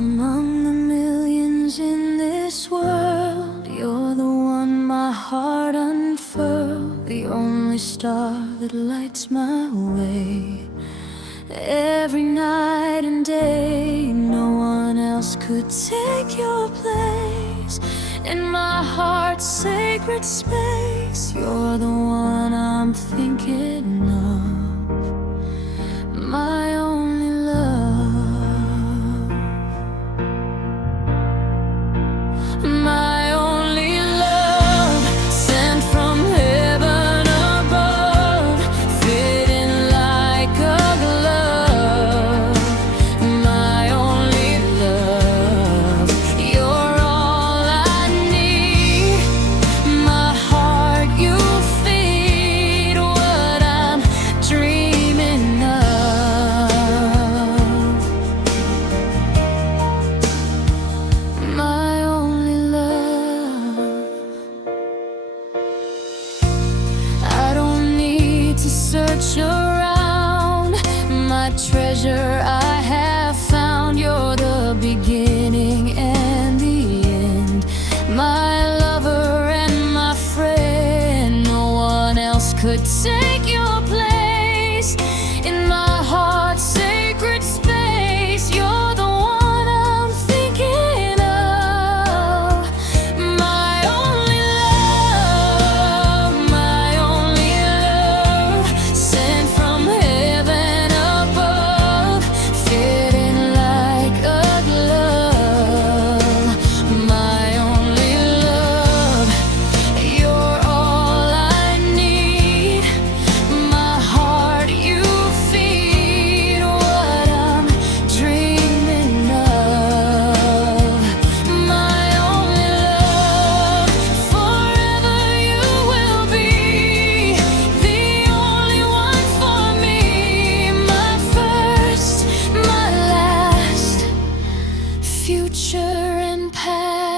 Among the millions in this world, you're the one my heart unfurled, the only star that lights my way. Every night and day, no one else could take your place. In my heart's sacred space, you're the one I'm thinking of, my only love, my only love, sent from heaven above, fitting like a glove, my only love. You're all I need, my heart you feed, what I'm dreaming of, my only love. I don't need to search around, my treasure I have found. You're the beginning and the end, my lover and my friend. No one else could take your place. In my heart's sacred space, you're the one I'm thinking of, my only love, my only love, sent from heaven above, fitting like a glove, my only love. You're all I need, my heart you feed, what I'm dreaming of, my only love. Forever you will be the only one for me, my first, my last, future and past.